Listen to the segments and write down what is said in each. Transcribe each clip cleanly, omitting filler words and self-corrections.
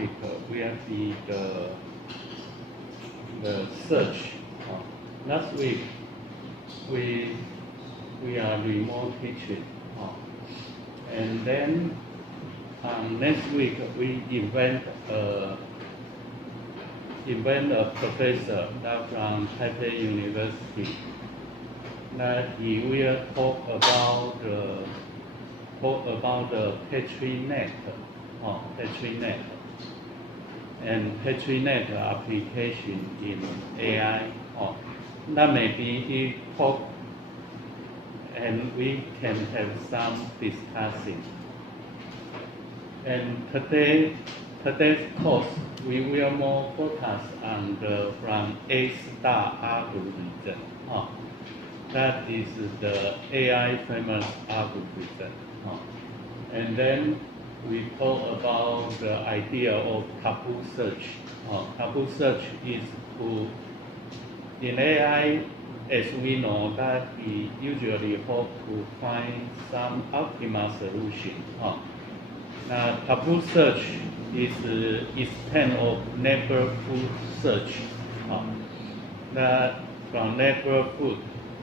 topic will be the search. Last week we are remote teaching, and then next week we invent a professor that from Taipei University that he will talk about the PetriNet, PetriNet, and PetriNet application in AI. That maybe he talk, and we can have some discussing. And today's course, we will more focus on from ESTA Algorithm. That is the AI famous algorithm. And then we talk about the idea of taboo search. Taboo search is in AI, as we know, that we usually hope to find some optimal solution. Taboo search is extent of neighborhood search. That from neighborhood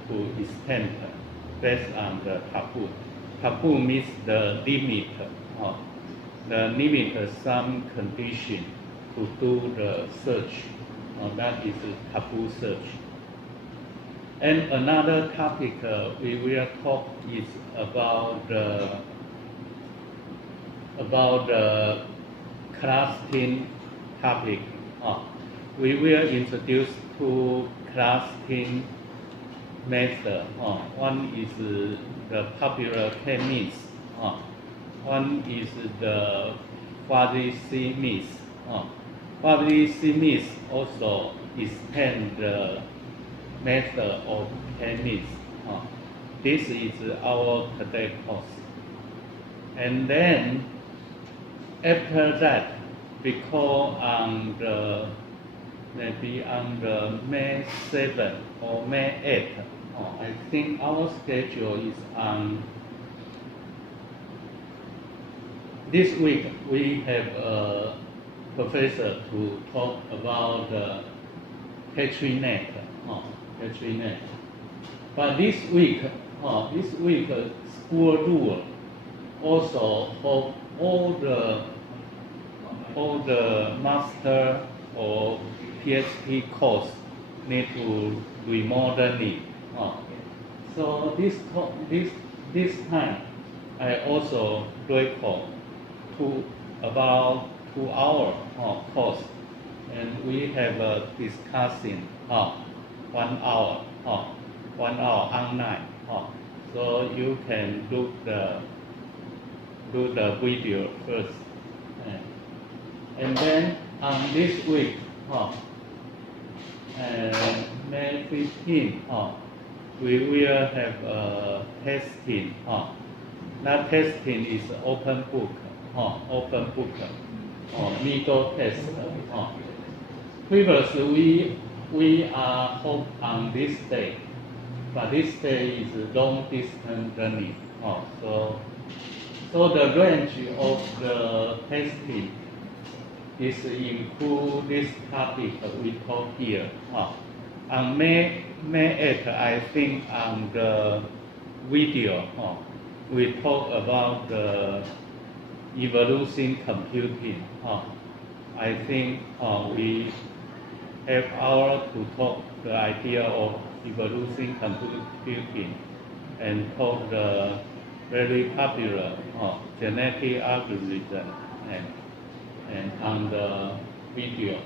to extent based on the taboo. Taboo means the limit. The limit some condition to do the search. That is taboo search. And another topic we will talk is about the clustering topic. We will introduce two clustering methods. One is the popular K-means. One is the fuzzy C-means. Fuzzy C-means also extend the method of K-means. This is our today course. And then after that, because maybe on the May 7 or May 8, I think our schedule is on. This week we have a professor to talk about the PetriNet. PetriNet. But this week school rule also for all the master or PhD course need to remotely. So this time I also record about 2 hour course, and we have a discussing 1 hour online. So you can do the video first, and then on this week, May 15, we will have a testing. That testing is open book, middle test. Previously, we are hope on this day, but this day is long distance learning. So the range of the testing is include this topic we talk here. On May 8, I think on the video, we talk about the evolution computing. I think we have hour to talk the idea of evolution computing and talk the very popular genetic algorithm and on the video.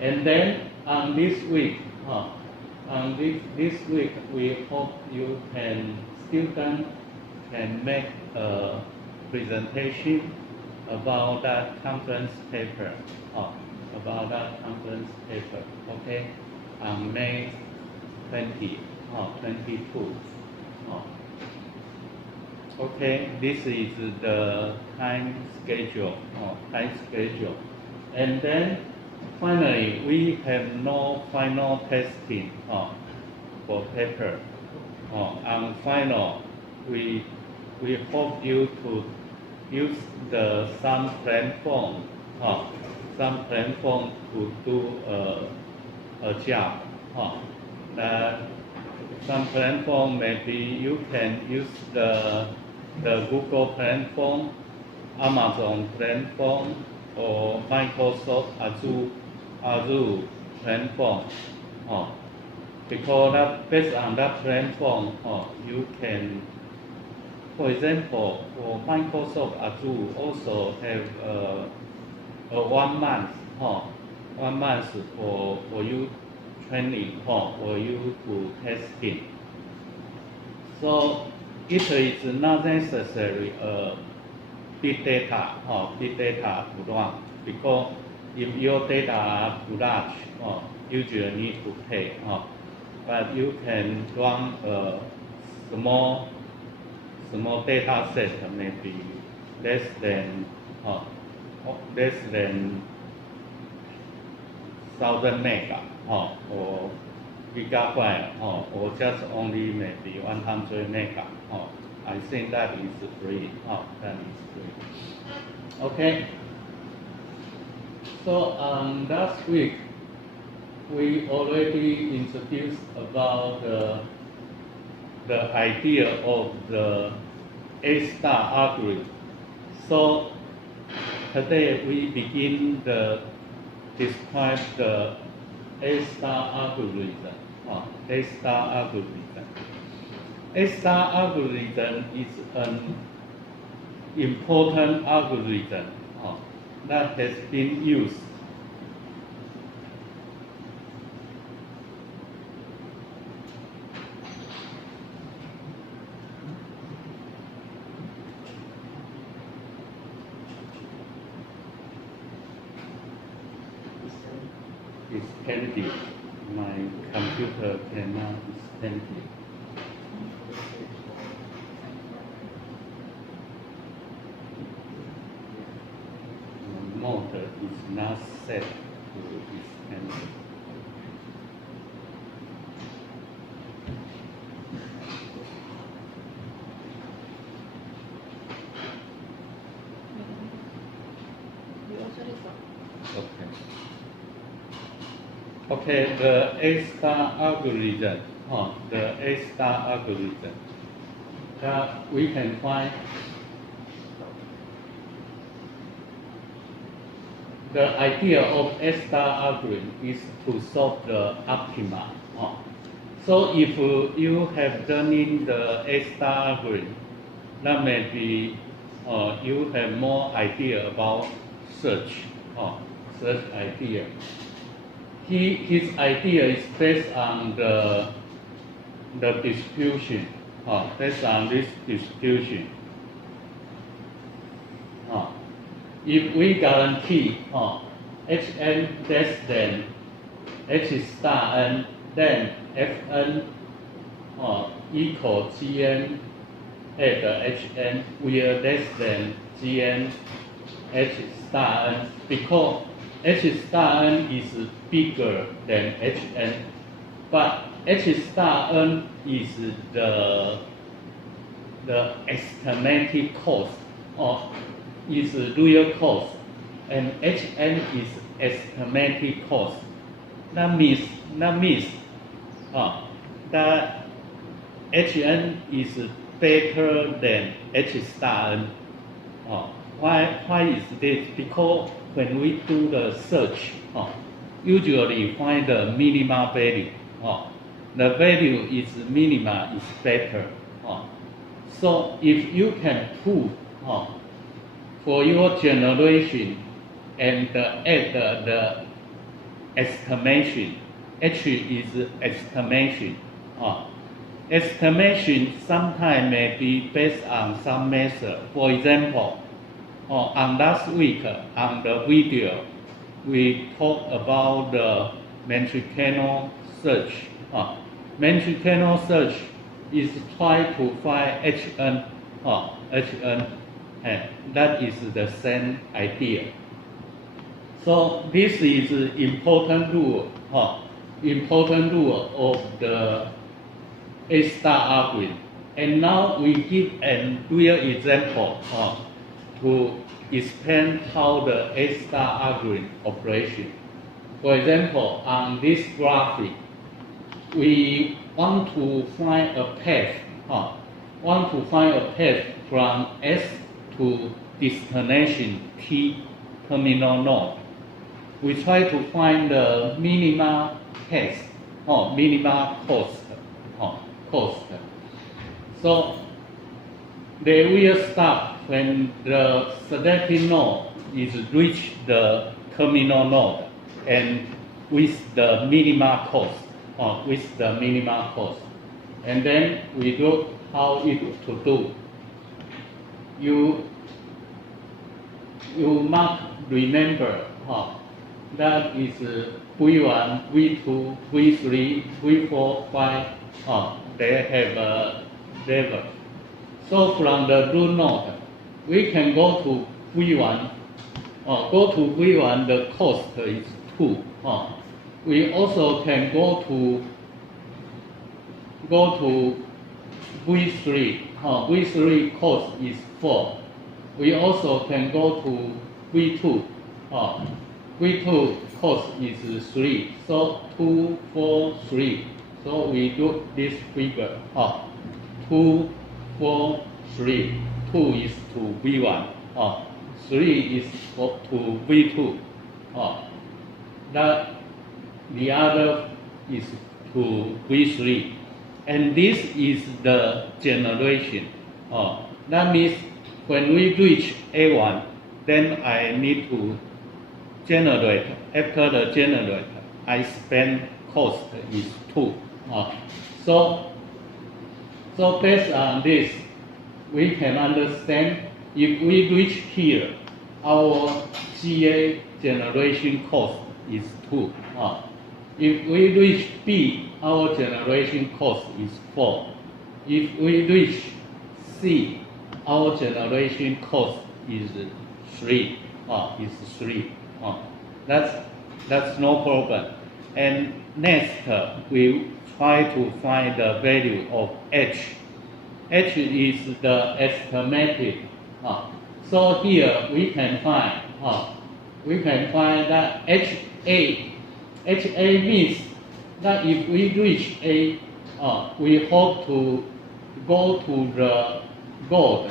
And then on this week, we hope students can make a presentation about that conference paper. Okay, on May 22. Okay, this is the time schedule. And then finally, we have no final testing for paper. On final, we hope you to use some platform some platform to do a job. Some platform maybe you can use the Google platform, Amazon platform, or Microsoft Azure platform. Because that based on that platform, you can, for example, for Microsoft Azure also have a 1 month, 1 month for you training, for you to testing. So it is not necessary big data to run, because if your data are too large, usually need to pay. But you can run a small data set, maybe less than 1,000 mega or gigabyte or just only maybe 100 mega. I think that is free. That is free. Okay. So last week we already introduced about the idea of the ESTA Algorithm. So today we begin to describe the ESTA Algorithm. ESTA Algorithm. ESTA Algorithm is an important algorithm that has been used stand it. My computer cannot stand it. The motor is not set to stand it. Okay, the ESTA algorithm, we can find the idea of ESTA algorithm is to solve the optima. So if you have done in the ESTA algorithm, that maybe you have more idea about search idea. His idea is based on the distribution, based on this distribution. If we guarantee Hn less than H star n, then Fn equal Gn at Hn will less than Gn H star n, because H star n is bigger than Hn, but H star n is the estimated cost, or is real cost, and Hn is estimated cost. That means that Hn is better than H star n. Why is this? Because when we do the search, usually find the minima value. The value is minima is better. So if you can prove for your generation and add the estimation, H is estimation. Estimation sometimes may be based on some method. For example, on last week on the video, we talked about the Monte-Carlo search. Monte-Carlo search is try to find Hn, and that is the same idea. So this is important rule of the ESTA algorithm. And now we give a real example to explain how the ESTA algorithm operation. For example, on this graphic, we want to find a path. Want to find a path from S to destination T terminal node. We try to find the minima path, minima cost. So they will stop when the selected node is reached the terminal node and with the minima cost, and then we look how it to do. You must remember that is V1, V2, V3, V4, 5. They have a level. So from the root node, we can go to V1. The cost is 2. We also can go to V3. V3 cost is 4. We also can go to V2. V2 cost is 3. So 2, 4, 3. So we do this figure. 2, 4, 3. 2 is to V1. 3 is to V2. The other is to V3. And this is the generation. That means when we reach A1, then I need to generate. After the generate, I spend cost is 2. So based on this, we can understand if we reach here, our GA generation cost is 2. If we reach B, our generation cost is 4. If we reach C, our generation cost is 3. That's no problem. And next, we try to find the value of H. H is the estimated. So here we can find that HA. HA means that if we reach A, we hope to go to the goal,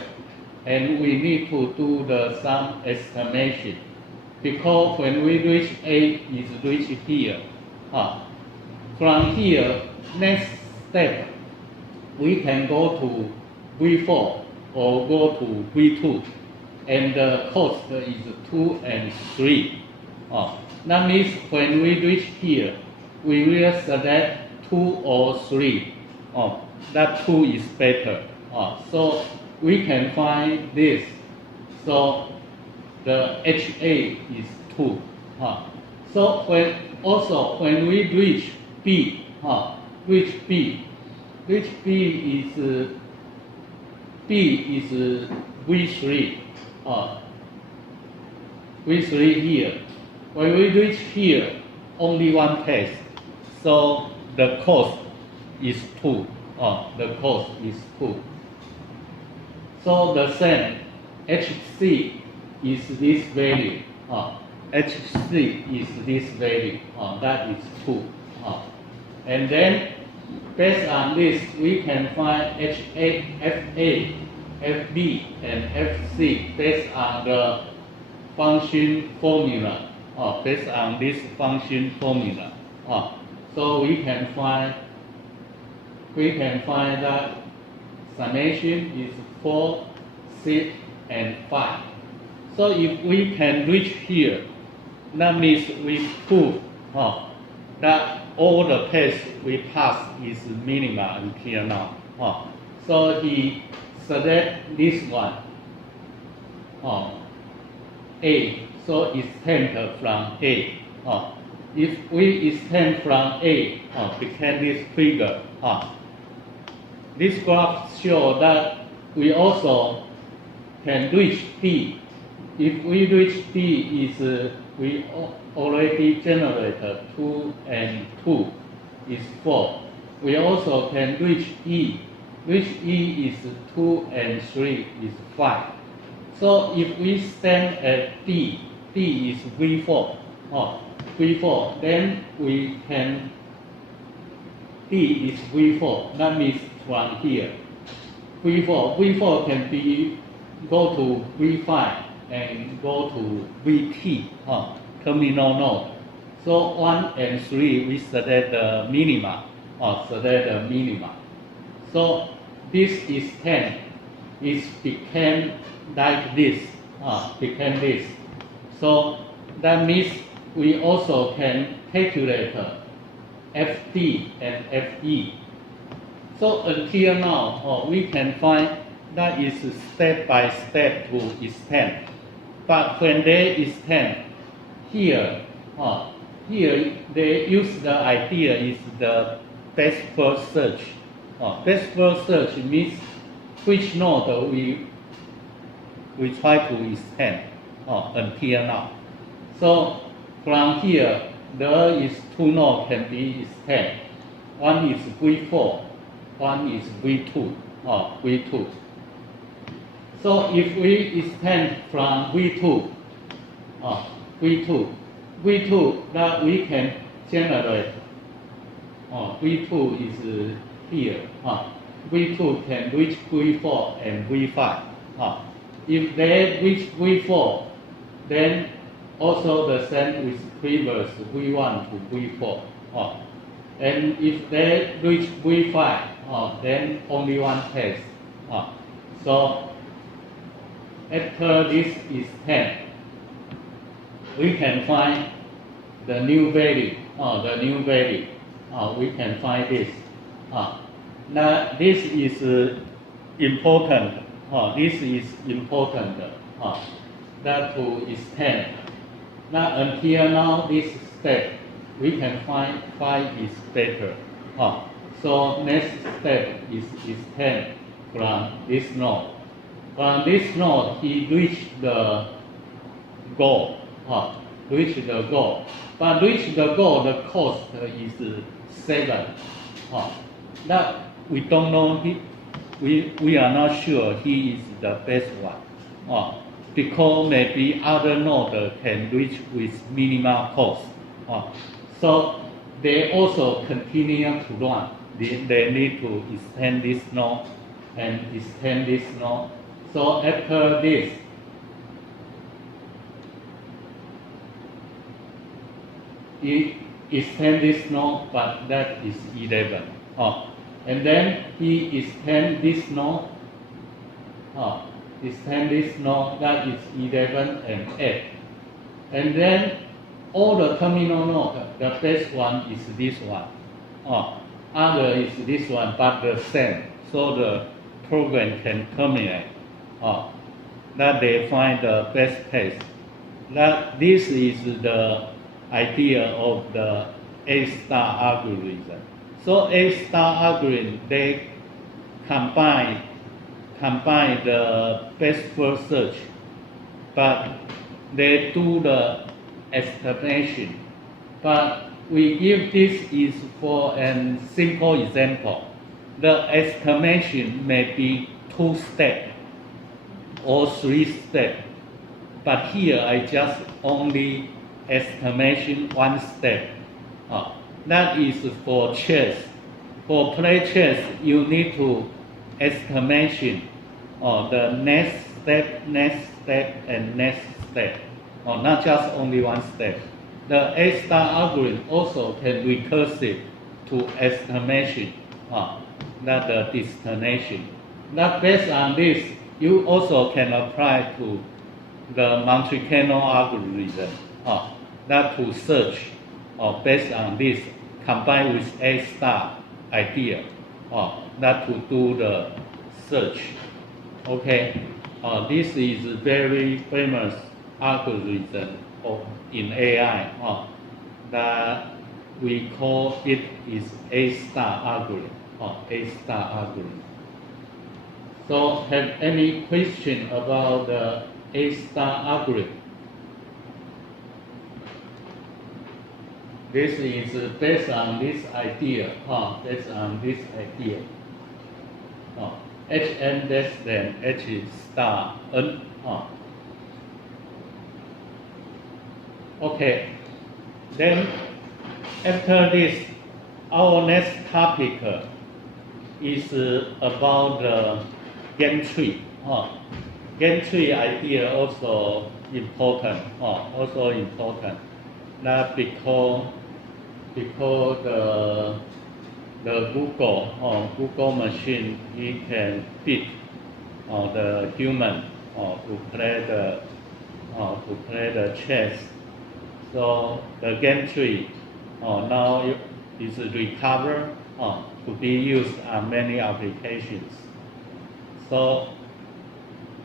and we need to do some estimation, because when we reach A is reached here. From here, next step, we can go to V4 or go to V2, and the cost is 2 and 3. That means when we reach here, we will select 2 or 3. That 2 is better. So we can find this. So the HA is 2. So when we reach B, which B is V3. V3 here. When we reach here, only one test. So the cost is 2. So the same, HC is this value. HC is this value. That is 2. And then, based on this, we can find HA, FA, FB, and FC based on the function formula. Based on this function formula. So we can find that summation is 4, 6, and 5. So if we can reach here, that means we prove that all the paths we pass is minima until now. So he select this one, A. So extend from A. If we extend from A, become this figure. This graph shows that we also can reach D. If we reach D, we already generated 2 and 2 is 4. We also can reach E. Reach E is 2 and 3 is 5. So if we stand at D, D is V4, V4, then we can, D is V4, that means from here. V4 can be, go to V5 and go to VT, terminal node. So 1 and 3, we select the minima, select the minima. So this is 10, it became like this, became this. So that means we also can calculate FD and FE. So until now, we can find that is step by step to extend. But when they extend, here, here they use the idea is the best first search. Best first search means which node we try to extend until now. So from here, there is 2 nodes can be extended. One is V4, one is V2, V2. So if we extend from V2, V2, that we can generate, V2 is here, V2 can reach V4 and V5. If they reach V4, then also the same with previous V1 to V4. And if they reach V5, then only one case. So after this is 10, we can find the new value. We can find this. Now this is important. This is important. That to extend. Now until now, this step we can find 5 is better. So next step is extend from this node. From this node, he reached the goal. Reach the goal. But reach the goal, the cost is 7. That we don't know. We are not sure he is the best one. Because maybe other node can reach with minimal cost. So they also continue to run. They need to extend this node and extend this node. So after this, he extend this node, but that is 11. And then he extend this node, that is 11 and 8. And then all the terminal node, the best one is this one. Other is this one, but the same. So the program can terminate. That they find the best case. That this is the idea of the ESTA algorithm. So ESTA algorithm, they combine the best first search, but they do the estimation. But we give this is for a simple example. The estimation may be 2 steps or 3 steps, but here I just only estimation 1 step. That is for chess. For play chess, you need to estimation the next step, and next step. Not just only 1 step. The ESTA algorithm also can recursive to estimation, that the destination. That based on this, you also can apply to the Monte Carlo algorithm, that to search, based on this, combined with ESTA idea, that to do the search. Okay, this is a very famous algorithm in AI, that we call it is ESTA algorithm, ESTA algorithm. So, have any question about the ESTA algorithm? This is based on this idea, based on this idea. Hn less than H star n. Okay, then after this, our next topic is about the game tree. Game tree idea also important. That because the Google machine, it can fit the human to play the chess. So the game tree now is recovered to be used on many applications. So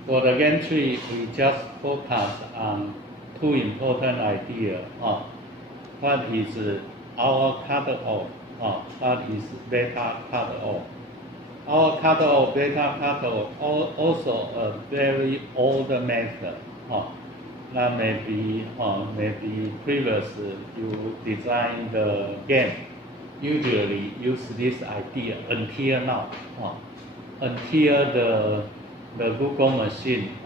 for the game tree, we just focus on two important ideas. What is our cutoff? What is beta cutoff? Our cutoff, beta cutoff, also a very old method. That maybe previously you design the game, usually use this idea until now. Until the Google machine,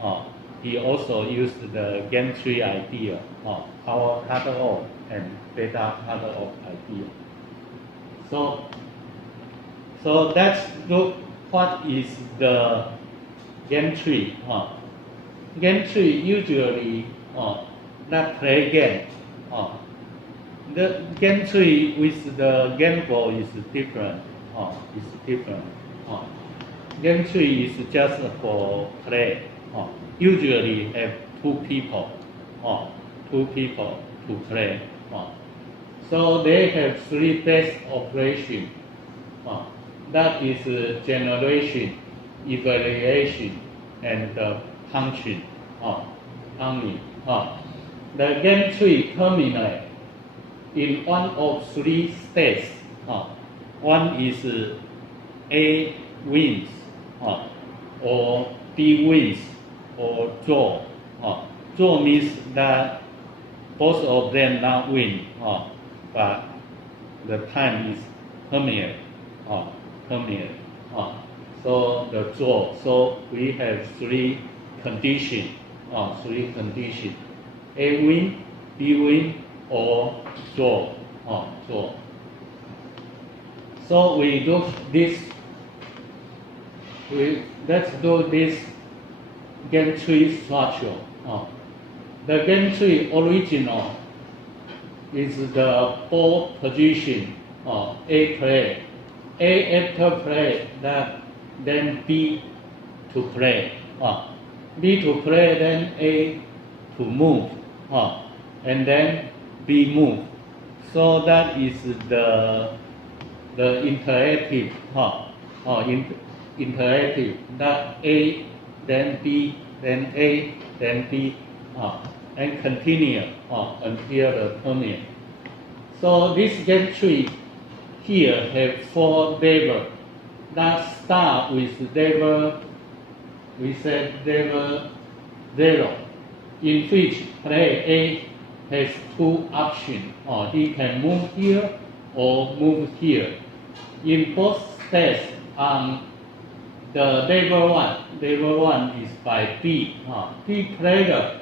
he also used the game tree idea, our cutoff and beta cutoff idea. So let's look what is the game tree. Game tree usually not play game. The game tree with the game board is different. Game tree is just for play. Usually have two people to play. So they have three base operations. That is generation, evaluation, and punching. The game tree terminates in one of three states. One is A wins, or B wins, or draw. Draw means that both of them not win, but the time is terminated. So the draw. So we have three conditions. A win, B win, or draw. So we do this. Let's do this game tree structure. The game tree original is the ball position. A play, A after play, that then B to play. B to play, then A to move, and then B move. So that is the interactive, interactive. That A, then B, then A, then B, and continue until the terminate. So this game tree here have four levels. That start with level, we said level 0, in which player A has two options. He can move here or move here. In both states, the level 1 is by B. B player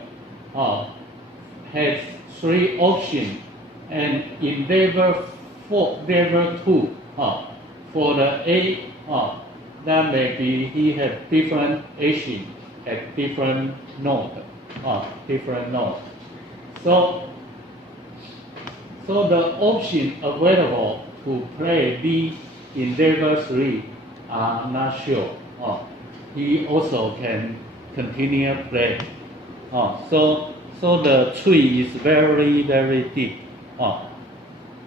has three options, and in level 2, for the A, that maybe he has different action at different node. So the option available to play B in level 3 are not sure. He also can continue play. So the tree is very, very deep.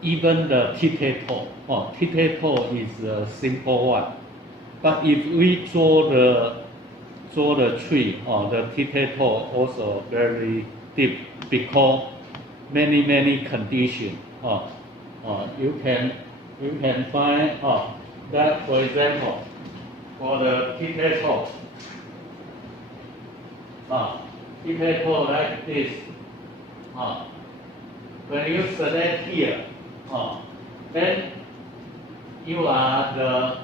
Even the tic-tac-toe. Tic-tac-toe is a simple one. But if we draw the tree, the tic-tac-toe also very deep, because many conditions. You can find that, for example, for the tic-tac-toe. Tic-tac-toe like this. When you select here, then you are the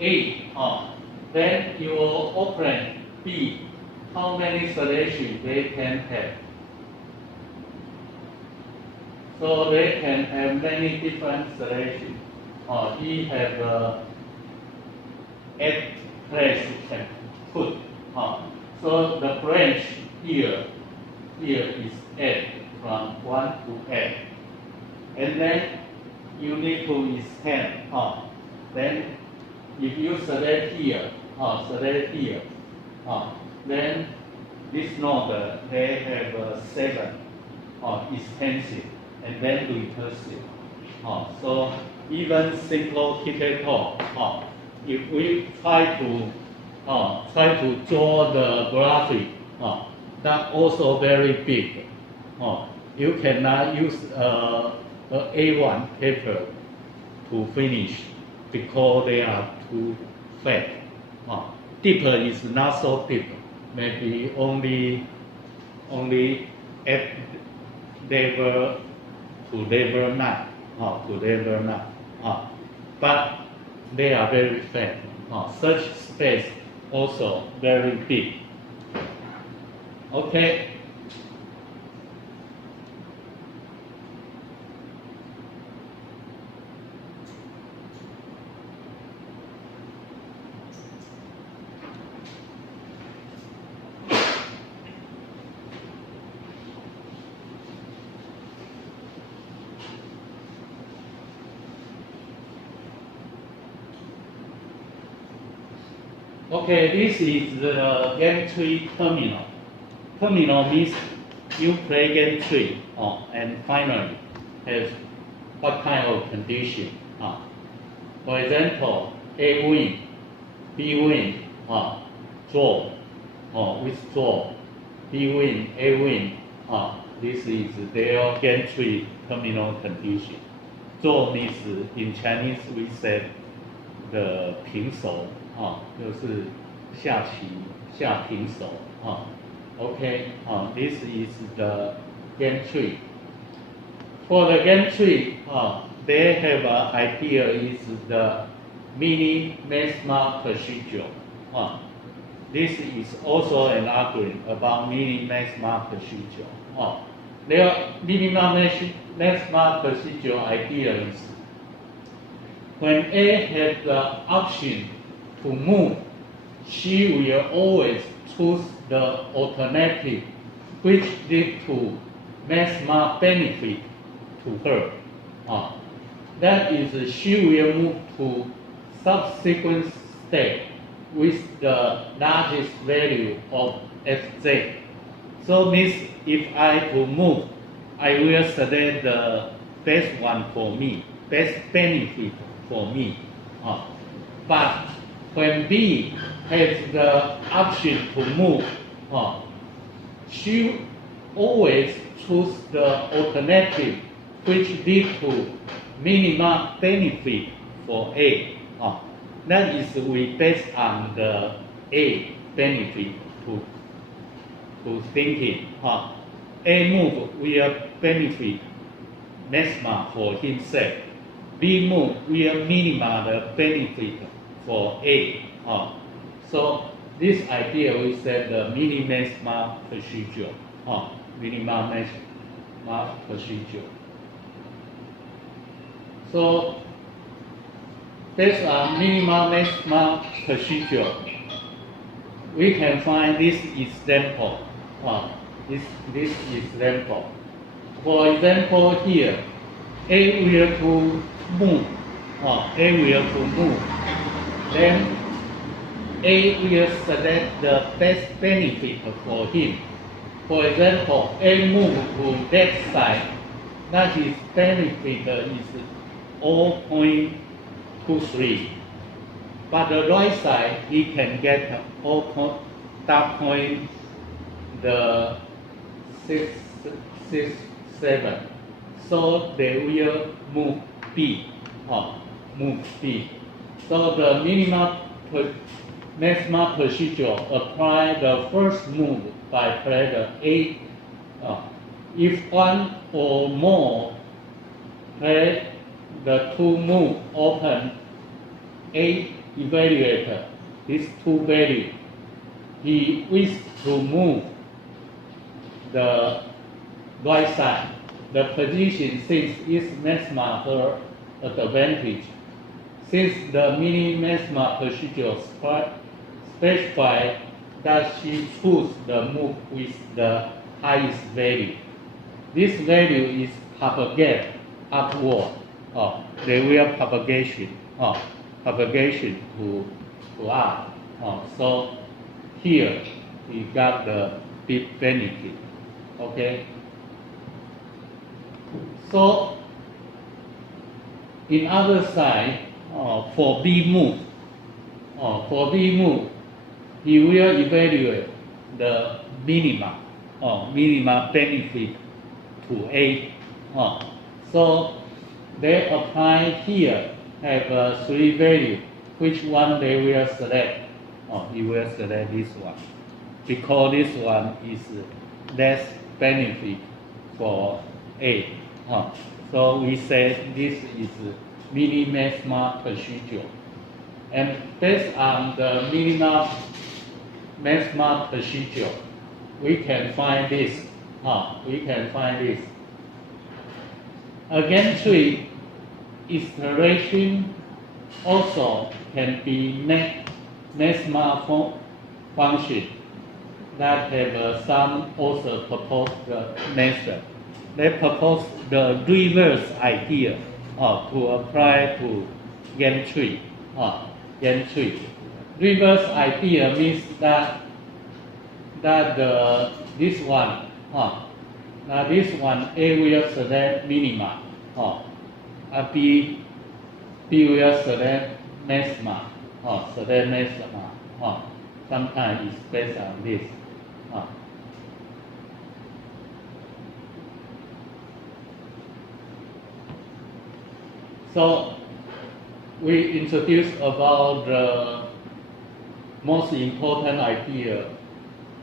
A. Then your operand B, how many selections they can have? So they can have many different selections. He have 8 place can put. So the branch here is 8 from 1 to 8. And then you need to extend. Then if you select here, then this node they have 7 extensive and then recursive. So even simple Cutoff, if we try to draw the graphic, that also very big. You cannot use a A1 paper to finish because they are too fat. Deeper is not so deep, maybe only at level to level 9, but they are very fat. Such space also very big. Okay. Okay, this is the game tree terminal. Terminal means you play game tree, and finally has what kind of condition. For example, A win, B win, draw, withdraw, B win, A win. This is their game tree terminal condition. Draw means in Chinese we say the 平手。就是下棋下平手Okay, this is the game tree. For the game tree, they have an idea is the mini maxima procedure. This is also an algorithm about mini maxima procedure. Their mini maxima procedure idea is when A has the option to move, she will always choose the alternative which leads to maximum benefit to her. That is, she will move to subsequent step with the largest value of fz. So means if I to move, I will select the best one for me, best benefit for me. But when B has the option to move, she always choose the alternative which leads to minimum benefit for A. That is we based on the A benefit to thinking. A move will benefit maximum for himself. B move will minimize the benefit for A. So this idea we said the mini-maxima procedure. Mini-maxima procedure. So based on mini-maxima procedure, we can find this example. This example. For example here, A will to move. Then A will select the best benefit for him. For example, A move to left side, that his benefit is 0.23. But the right side, he can get 0.67. So they will move B. So the maximum procedure apply the first move by player A. If one or more play the two move open A evaluator, these two values, he wishes to move the right side. The position since is maxima her advantage. Since the mini-maxima procedure specify that she choose the move with the highest value. This value is propagated upward. They will propagation to up. So here we got the big benefit. Okay. So in other side, for B move, he will evaluate the minima benefit to A. So they apply here have three values. Which one they will select? He will select this one because this one is less benefit for A. So we say this is mini-maxima procedure. And based on the mini-maxima procedure, we can find this. Again, tree iteration also can be maxima function that have some also propose the method. They propose the reverse idea to apply to game tree. Reverse idea means that this one A will select minima, B will select maxima, Sometimes it's based on this. So we introduced about the most important idea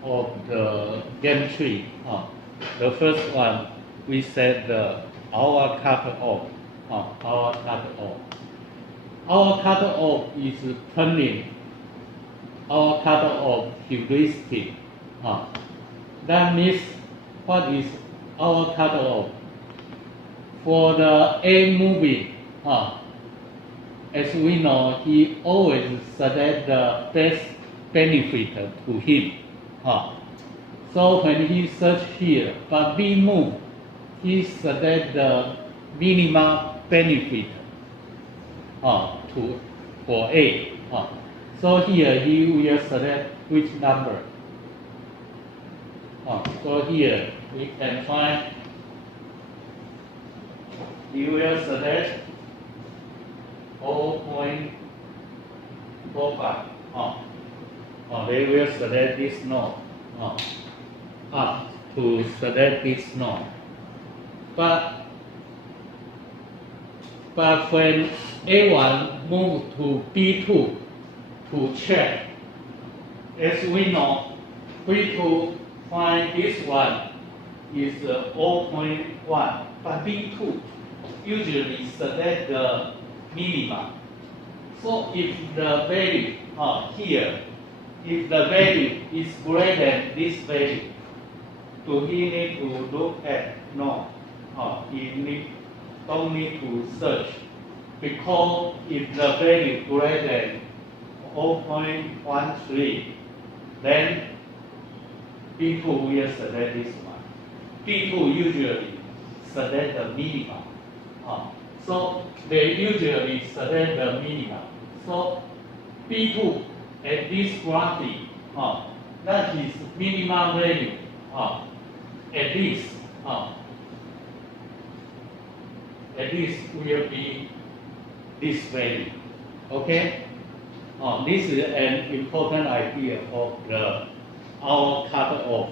of the game tree. The first one we said our cutoff. Our cutoff is turning. Our cutoff heuristic. That means what is our cutoff? For the A moving, as we know, he always select the best benefit to him. So when he search here, but B move, he select the minimum benefit for A. So here he will select which number. So here we can find he will select 0.45. They will select this node up to select this node. But when A1 move to B2 to check, as we know, B2 find this one is 0.1, but B2 usually select the minimum. So if the value here, if the value is greater than this value, so he need to look at no. He don't need to search, because if the value greater than 0.13, then B2 will select this one. B2 usually select the minimum. So they usually select the minimum. So B2 at this graphic, that is minimum value, at least will be this value. Okay? This is an important idea of our cutoff.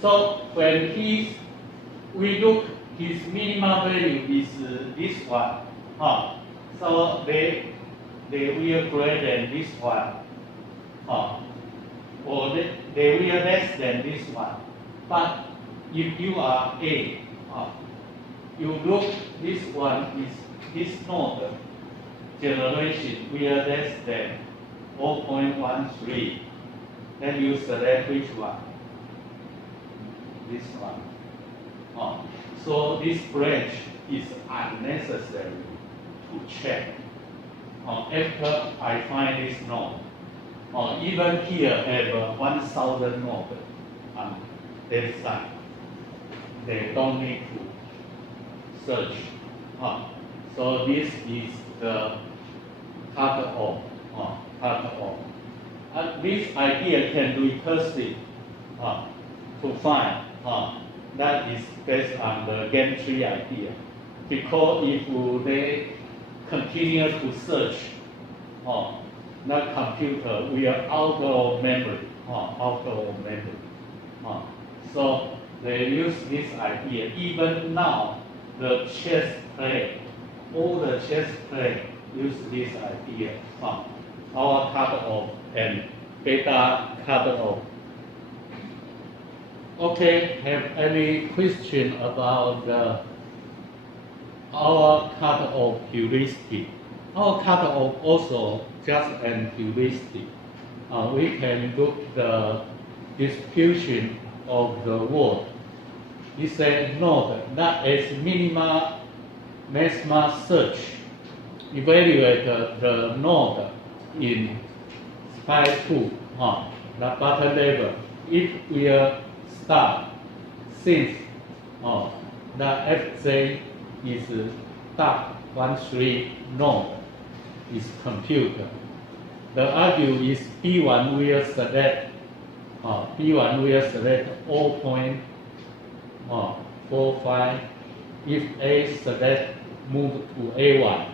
So when we look, his minimum value is this one. So they will greater than this one. Or they will less than this one. But if you are A, you look, this one is this node generation will less than 0.13. Then you select which one? This one. So this branch is unnecessary to check. After I find this node, even here have 1,000 nodes on that side. They don't need to search. So this is the cutoff. This idea can be recursive to find. That is based on the game tree idea. Because if they continue to search, that computer will out of memory. So they use this idea. Even now, the chess player, all the chess players use this idea. Our cutoff and beta cutoff. Okay, have any question about our cutoff heuristic? Our cutoff also just an heuristic. We can look the distribution of the word. It's a node that is minimal maxima search. Evaluate the node in spy 2, the bottom level. It will start since the Fj is top 13 node is computed. The argue is B1 will select all point 45. If A select move to A1.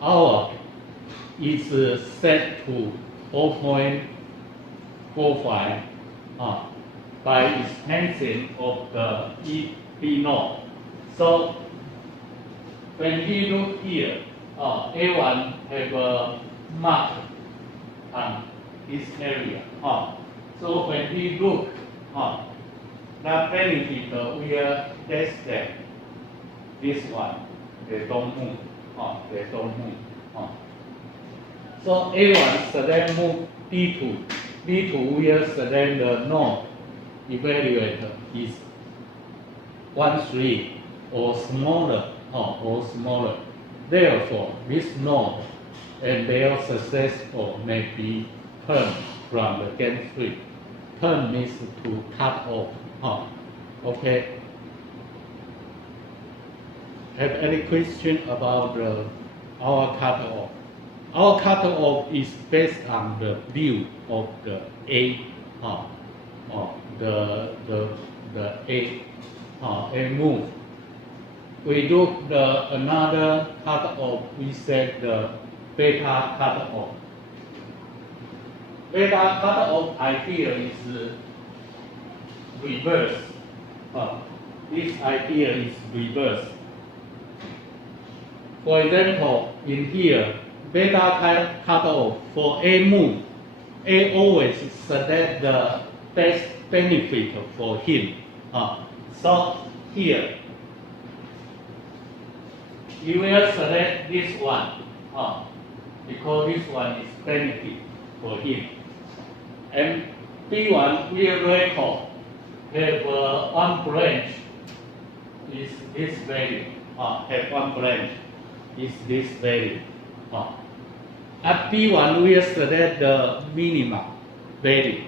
Our is set to 0.45 by extension of the B node. So when he look here, A1 have a mark on this area. So when he look, that benefit will test that this one, they don't move. So A1 select move B2. B2 will select the node evaluator is 13 or smaller. Therefore, this node and their successful may be turned from the game tree. Turn means to cut off. Okay. Have any question about our cutoff? Our cutoff is based on the view of the A, the A move. We look another cutoff. We said the beta cutoff. Beta cutoff idea is reverse. This idea is reverse. For example, in here, beta cutoff for A move, A always select the best benefit for him. So here, you will select this one because this one is benefit for him. And B1 will record have one branch is this value. Have one branch is this value. At B1 we select the minima value.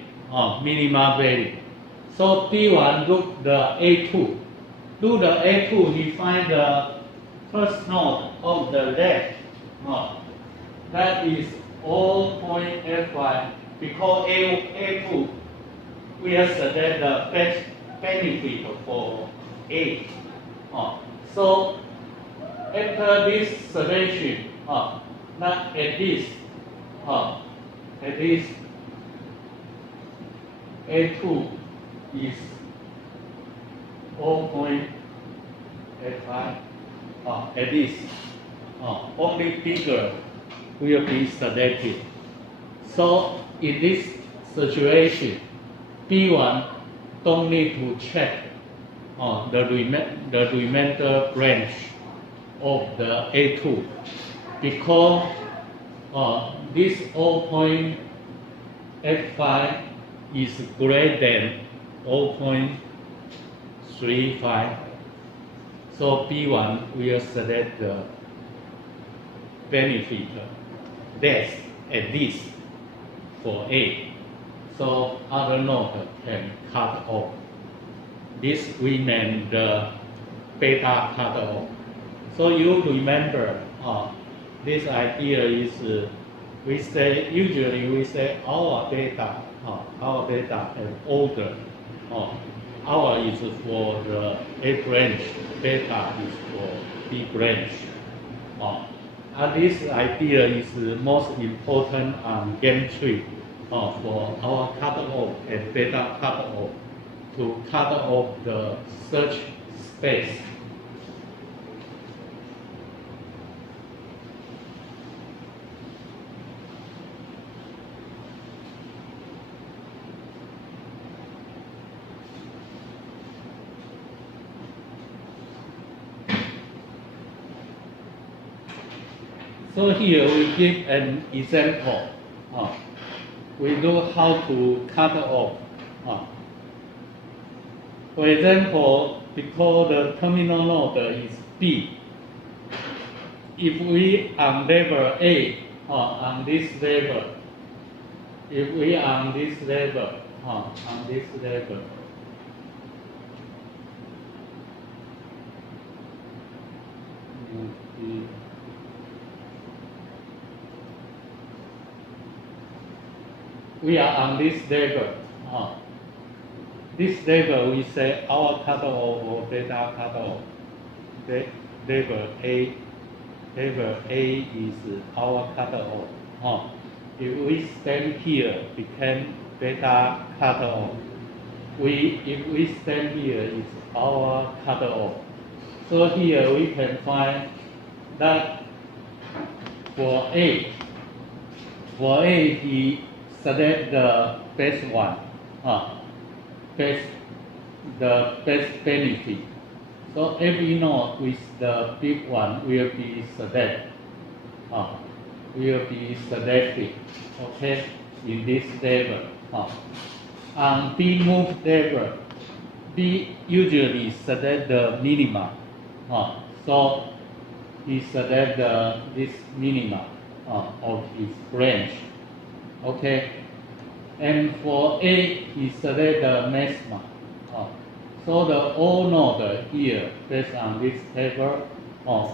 So B1 look the A2. Do the A2, he find the first node of the left. That is 0.85 because A2 will select the best benefit for A. So after this selection, not at least A2 is 0.85. At least only bigger will be selected. So in this situation, B1 don't need to check the remainder branch of the A2 because this 0.85 is greater than 0.35. So B1 will select the benefit less at least for A. So other node can cut off. This we name the beta cutoff. So you remember this idea is usually we say our data have order. Our is for the A branch, beta is for B branch. And this idea is most important on game tree for our cutoff and beta cutoff to cut off the search space. So here we give an example. We know how to cut off. For example, because the terminal node is B, if we on level A, on this level, if we on this level, we are on this level. This level we say our cutoff or beta cutoff. Level A is our cutoff. If we stand here, became beta cutoff. If we stand here, it's our cutoff. So here we can find that for A he select the best one, the best benefit. So every node with the big one will be selected, okay, in this level. On B move level, B usually select the minima, so he select this minima of his branch. Okay, and for A, he select the maxima. So the all node here, based on this table,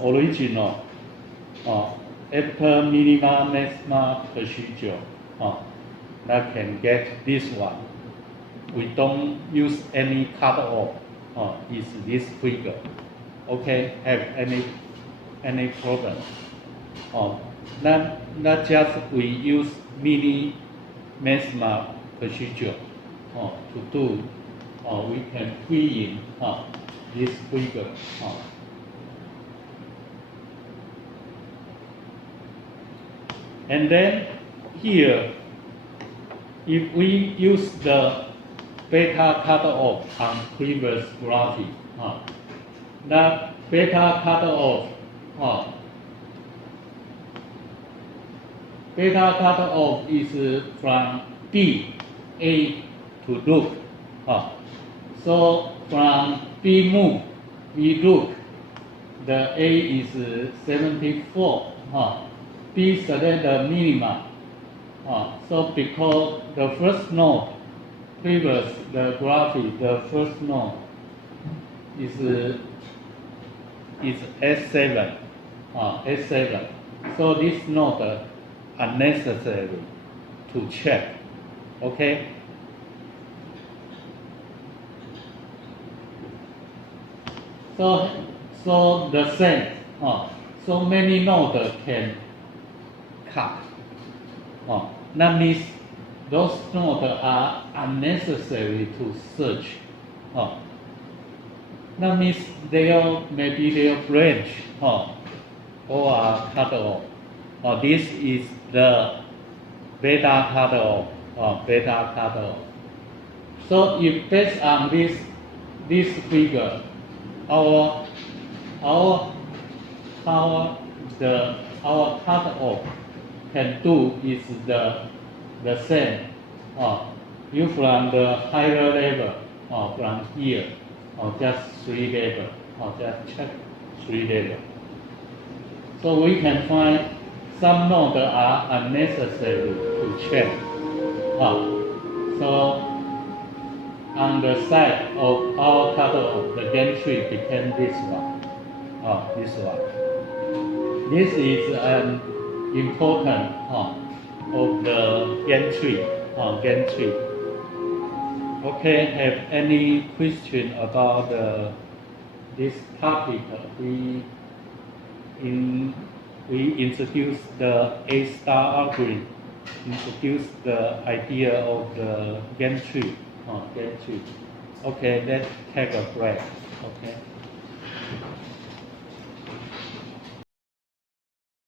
original, after minima maxima procedure, that can get this one. We don't use any cutoff. Is this figure? Okay, have any problem? Not just we use mini maxima procedure to do. We can fill in this figure. And then here, if we use the beta cutoff on previous graphic, that beta cutoff is from B, A to look. So from B move, we look, the A is 74. B select the minima. So because the first node, previous the graphic, the first node is S7. S7. So this node unnecessary to check. Okay. So the same. So many nodes can cut. That means those nodes are unnecessary to search. That means maybe their branch or cut off. This is the beta cutoff. So if based on this figure, our cutoff can do is the same. You from the higher level, from here, just 3 level, just check 3 level. So we can find some nodes are unnecessary to check. So on the side of our cutoff, the gain tree became this one. This one. This is an important of the gain tree. Okay, have any question about this topic? We introduce the ESTA Algorithm, introduce the idea of the gain tree. Okay, let's take a break. Okay.